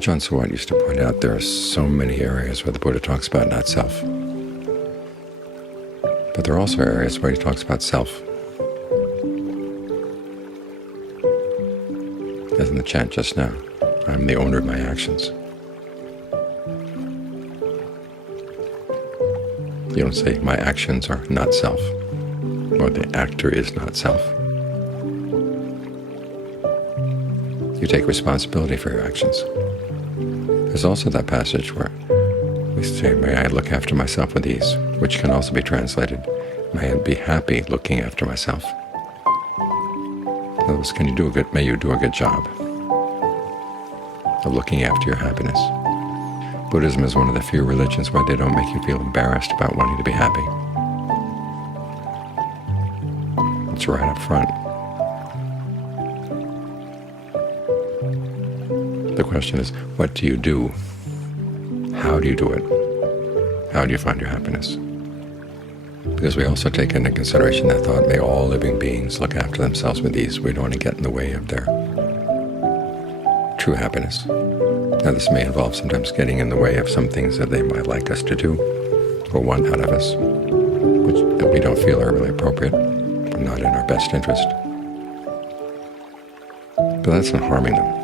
John Swadd used to point out there are so many areas where the Buddha talks about not self. But there are also areas where he talks about self. As in the chant just now, I'm the owner of my actions. You don't say, my actions are not self, or the actor is not self. You take responsibility for your actions. There's also that passage where we say, may I look after myself with ease, which can also be translated, may I be happy looking after myself. In other words, may you do a good job of looking after your happiness. Buddhism is one of the few religions where they don't make you feel embarrassed about wanting to be happy. It's right up front. The question is, what do you do? How do you do it? How do you find your happiness? Because we also take into consideration that thought, may all living beings look after themselves with ease. We don't want to get in the way of their true happiness. Now, this may involve sometimes getting in the way of some things that they might like us to do or want out of us, that we don't feel are really appropriate or not in our best interest. But that's not harming them.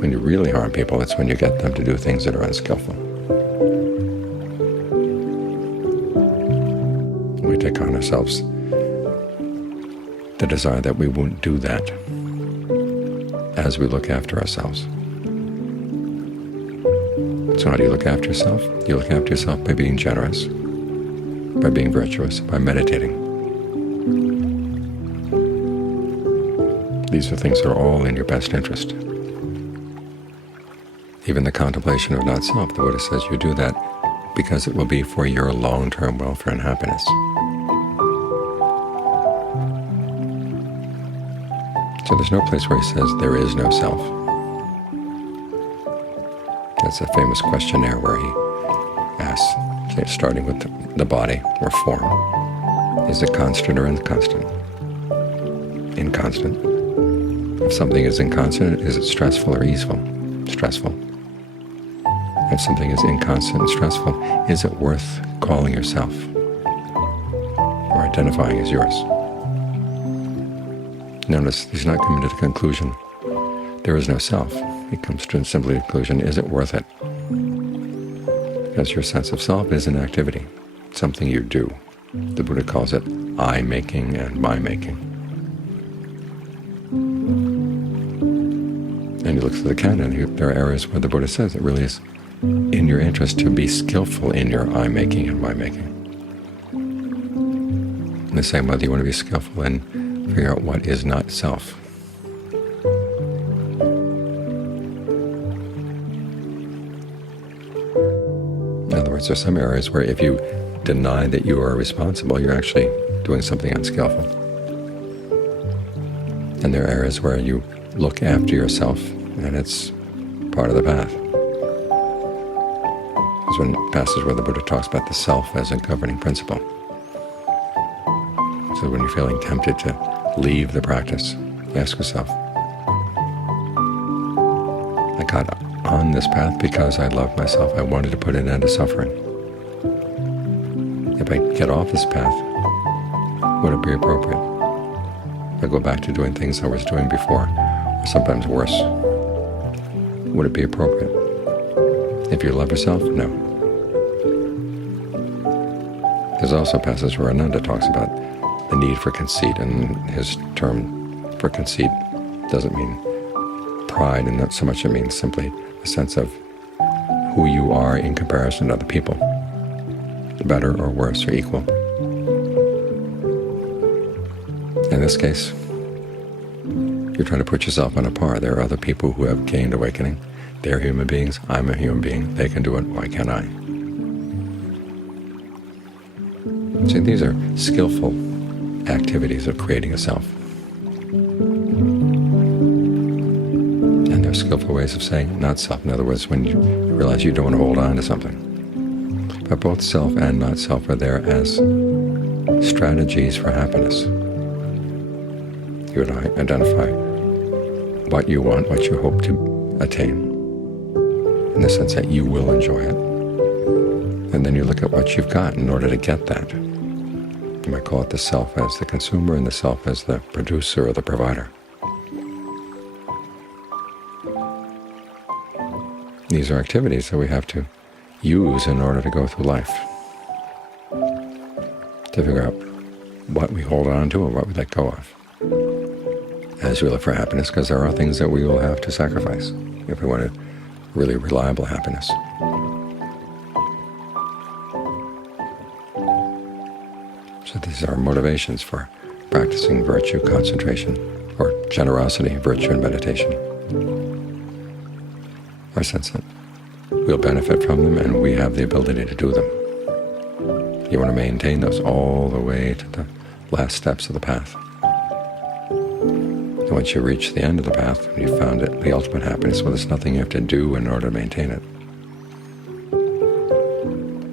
When you really harm people, it's when you get them to do things that are unskillful. We take on ourselves the desire that we won't do that as we look after ourselves. So how do you look after yourself? You look after yourself by being generous, by being virtuous, by meditating. These are things that are all in your best interest. Even the contemplation of not self, the Buddha says you do that because it will be for your long-term welfare and happiness. So there's no place where he says there is no self. That's a famous questionnaire where he asks, starting with the body or form, is it constant or inconstant? Inconstant. If something is inconstant, is it stressful or easeful? Stressful. If something is inconstant and stressful, is it worth calling yourself or identifying as yours? Notice he's not coming to the conclusion, there is no self. He comes to simply the conclusion, is it worth it? Because your sense of self is an activity, something you do. The Buddha calls it I-making and my-making. And he looks at the canon, and there are areas where the Buddha says it really is in your interest to be skillful in your I-making and my-making. In the same way, you want to be skillful in figuring out what is not self. In other words, there are some areas where if you deny that you are responsible, you're actually doing something unskillful. And there are areas where you look after yourself, and it's part of the path. There's one passage where the Buddha talks about the self as a governing principle. So when you're feeling tempted to leave the practice, ask yourself, I got on this path because I loved myself. I wanted to put an end to suffering. If I get off this path, would it be appropriate? If I go back to doing things I was doing before, or sometimes worse, would it be appropriate? If you love yourself, no. There's also a passage where Ananda talks about the need for conceit, and his term for conceit doesn't mean pride, and not so much it means simply a sense of who you are in comparison to other people, better or worse or equal. In this case, you're trying to put yourself on a par. There are other people who have gained awakening. They're human beings. I'm a human being. They can do it. Why can't I? See, these are skillful activities of creating a self. And there are skillful ways of saying not self. In other words, when you realize you don't want to hold on to something. But both self and not self are there as strategies for happiness. You would identify what you want, what you hope to attain, in the sense that you will enjoy it. And then you look at what you've got in order to get that. You might call it the self as the consumer and the self as the producer or the provider. These are activities that we have to use in order to go through life, to figure out what we hold on to and what we let go of as we look for happiness, because there are things that we will have to sacrifice if we want a really reliable happiness. So these are motivations for practicing virtue, concentration, or generosity, virtue, and meditation. Our sense that we'll benefit from them and we have the ability to do them. You want to maintain those all the way to the last steps of the path. And once you reach the end of the path, and you've found it, the ultimate happiness, well, there's nothing you have to do in order to maintain it.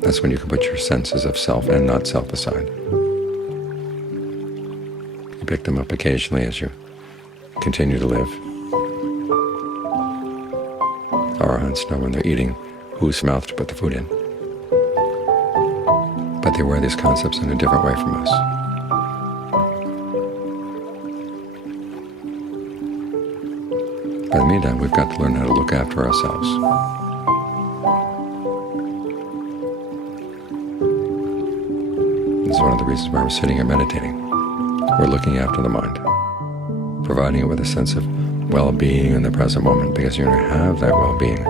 That's when you can put your senses of self and not self aside. You pick them up occasionally as you continue to live. Arahants know when they're eating whose mouth to put the food in. But they wear these concepts in a different way from us. But in the meantime, we've got to learn how to look after ourselves. This is one of the reasons why we're sitting here meditating. We're looking after the mind, providing it with a sense of well-being in the present moment, because you're going to have that well-being.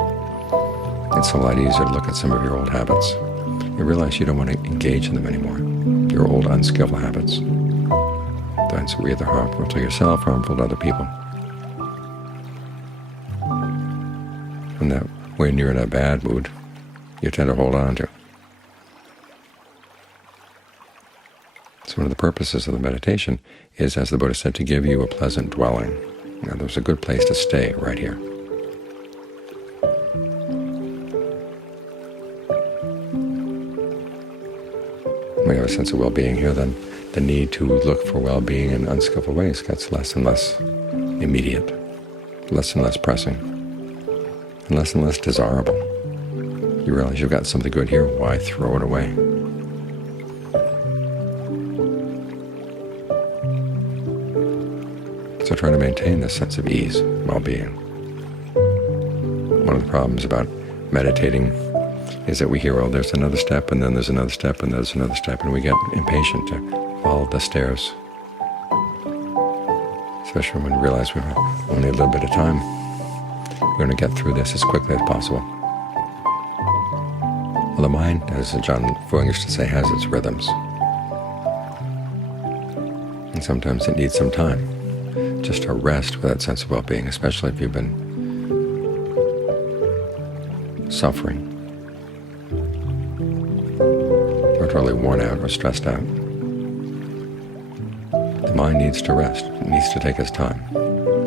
It's a lot easier to look at some of your old habits. You realize you don't want to engage in them anymore, your old unskillful habits. Those are either harmful to yourself, harmful to other people. And that when you're in a bad mood, you tend to hold on to. So one of the purposes of the meditation is, as the Buddha said, to give you a pleasant dwelling. Now, there's a good place to stay right here. When we have a sense of well-being here, then the need to look for well-being in unskillful ways gets less and less immediate, less and less pressing, and less desirable. You realize you've got something good here, why throw it away? So try to maintain this sense of ease, well-being. One of the problems about meditating is that we hear, oh, there's another step, and then there's another step, and there's another step, and we get impatient to follow the stairs. Especially when we realize we have only a little bit of time. We're going to get through this as quickly as possible. Well, the mind, as John Fuang used to say, has its rhythms. And sometimes it needs some time just to rest with that sense of well-being, especially if you've been suffering or totally worn out or stressed out. The mind needs to rest. It needs to take its time.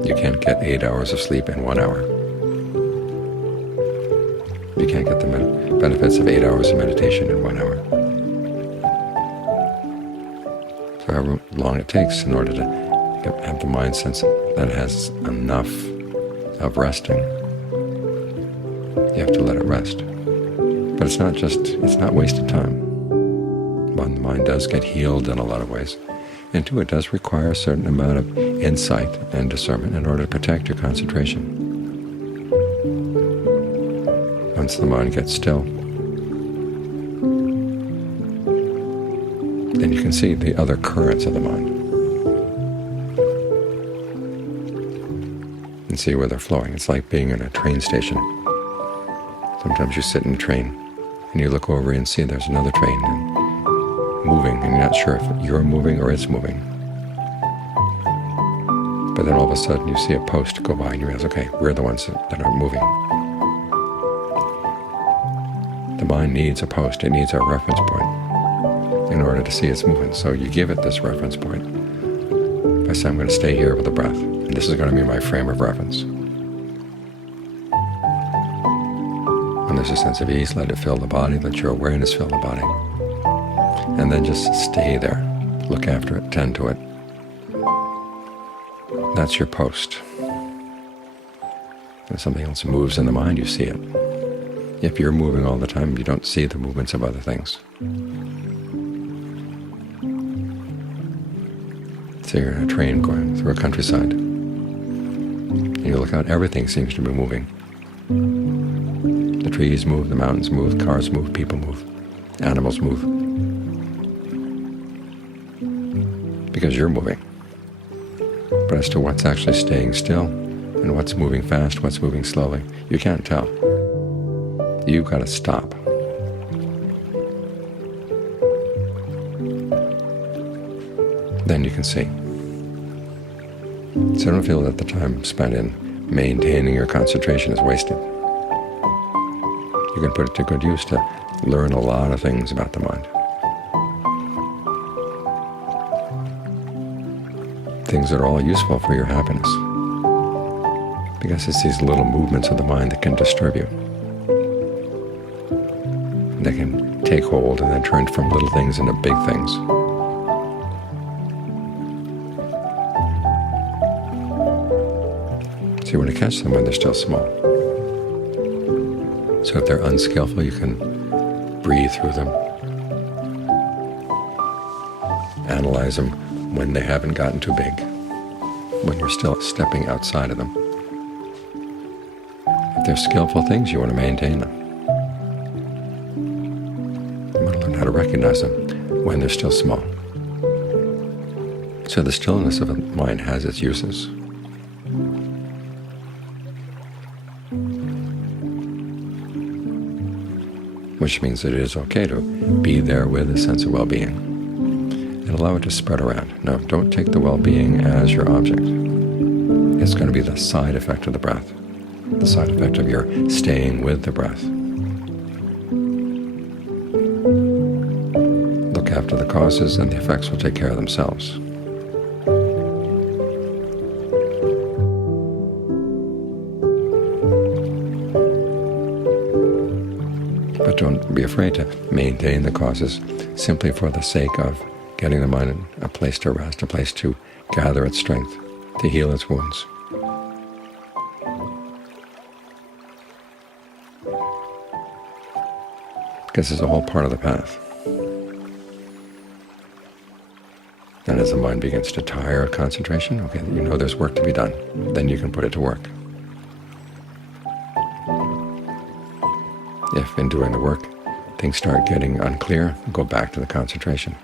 You can't get 8 hours of sleep in 1 hour. You can't get the benefits of 8 hours of meditation in 1 hour. So however long it takes in order to have the mind sense that it has enough of resting, you have to let it rest. But it's not wasted time. One, the mind does get healed in a lot of ways. And two, it does require a certain amount of insight and discernment in order to protect your concentration. Once the mind gets still, then you can see the other currents of the mind and see where they're flowing. It's like being in a train station. Sometimes you sit in a train and you look over and see there's another train moving, and you're not sure if you're moving or it's moving. But then all of a sudden you see a post go by and you realize, okay, we're the ones that are moving. The mind needs a post. It needs a reference point in order to see it's moving. So you give it this reference point by saying, I'm going to stay here with the breath. And this is going to be my frame of reference. When there's a sense of ease, let it fill the body. Let your awareness fill the body. And then just stay there. Look after it. Tend to it. That's your post. If something else moves in the mind, you see it. If you're moving all the time, you don't see the movements of other things. So you're in a train going through a countryside, and you look out, everything seems to be moving. The trees move, the mountains move, cars move, people move, animals move. Because you're moving. But as to what's actually staying still, and what's moving fast, what's moving slowly, you can't tell. You've got to stop. Then you can see. So don't feel that the time spent in maintaining your concentration is wasted. You can put it to good use to learn a lot of things about the mind. Things that are all useful for your happiness. Because it's these little movements of the mind that can disturb you. They can take hold and then turn from little things into big things. So you want to catch them when they're still small. So if they're unskillful, you can breathe through them. Analyze them when they haven't gotten too big, when you're still stepping outside of them. If they're skillful things, you want to maintain them. You want to learn how to recognize them when they're still small. So the stillness of the mind has its uses. Which means that it is okay to be there with a sense of well-being and allow it to spread around. Now, don't take the well-being as your object. It's going to be the side effect of the breath, the side effect of your staying with the breath. Look after the causes, and the effects will take care of themselves. But don't be afraid to maintain the causes simply for the sake of getting the mind in a place to rest, a place to gather its strength, to heal its wounds. Because it's all part of the path. And as the mind begins to tire of concentration, okay, you know there's work to be done. Then you can put it to work. If in doing the work, things start getting unclear, go back to the concentration.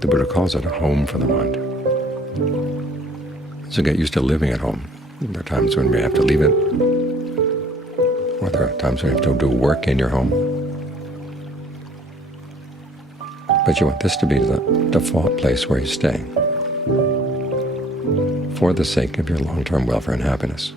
The Buddha calls it a home for the mind. So get used to living at home. There are times when we have to leave it, or there are times when you have to do work in your home. But you want this to be the default place where you stay, for the sake of your long-term welfare and happiness.